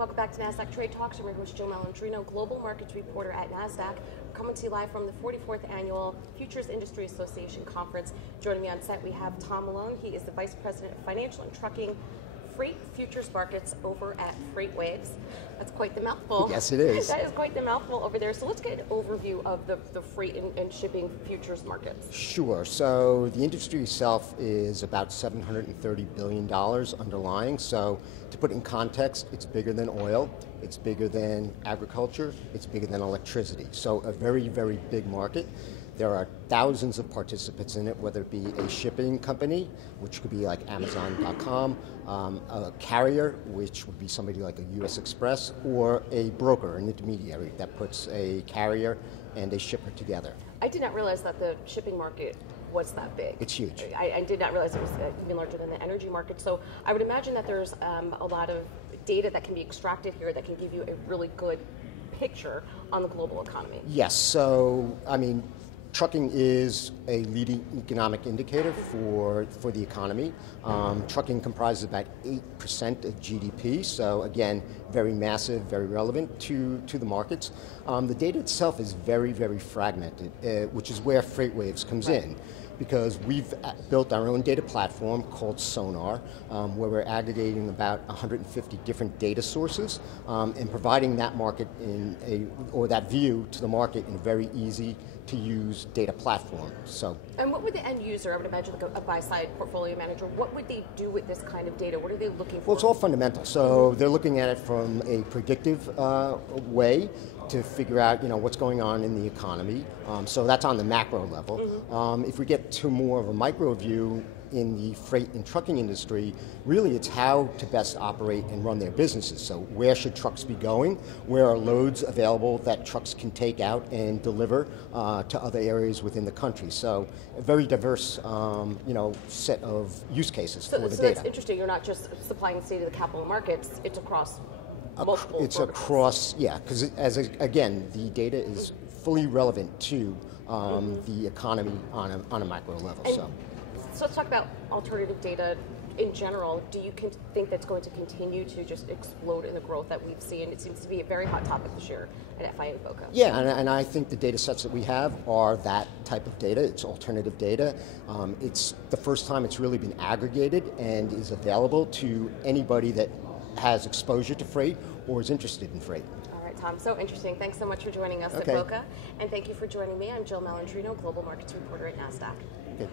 Welcome back to Nasdaq Trade Talks. I'm your host, Jill Malandrino, Global Markets Reporter at Nasdaq. We're coming to you live from the 44th Annual Futures Industry Association Conference. Joining me on set, we have Tom Malone. He is the Vice President of Financial and Trucking Freight Futures Markets over at FreightWaves. That's quite the mouthful. Yes, it is. That is quite the mouthful over there. So let's get an overview of the freight and shipping futures markets. Sure. So the industry itself is about $730 billion underlying. So to put it in context, it's bigger than oil, it's bigger than agriculture, it's bigger than electricity. So a very, very big market. There are thousands of participants in it, whether it be a shipping company, which could be like Amazon.com, a carrier, which would be somebody like a US Express, or a broker, an intermediary that puts a carrier and a shipper together. I did not realize that the shipping market was that big. It's huge. I did not realize it was even larger than the energy market. So I would imagine that there's a lot of data that can be extracted here that can give you a really good picture on the global economy. Yes, so I mean, trucking is a leading economic indicator for the economy. Trucking comprises about 8% of GDP, so again, very massive, very relevant to the markets. The data itself is very, very fragmented, which is where FreightWaves comes in. Because we've built our own data platform called Sonar, where we're aggregating about 150 different data sources and providing that market or that view to the market in a very easy to use data platform. So, and what would the end user, I would imagine like a buy-side portfolio manager, what would they do with this kind of data? What are they looking for? Well, it's all fundamental. So they're looking at it from a predictive way to figure out, what's going on in the economy. So that's on the macro level. If we get to more of a micro view in the freight and trucking industry, really it's how to best operate and run their businesses. So where should trucks be going? Where are loads available that trucks can take out and deliver to other areas within the country? So a very diverse, set of use cases for the data. So that's interesting. You're not just supplying the state of the capital markets, it's across multiple verticals. Across, yeah, because again, the data is fully relevant to the economy on a micro level. So let's talk about alternative data in general. Do you think that's going to continue to just explode in the growth that we've seen? It seems to be a very hot topic this year at FIA and FOCA. Yeah, and I think the data sets that we have are that type of data. It's alternative data. It's the first time it's really been aggregated and is available to anybody that has exposure to freight or is interested in freight. All right, Tom, so interesting. Thanks so much for joining us at FOCA. And thank you for joining me. I'm Jill Malandrino, Global Markets Reporter at Nasdaq. Okay.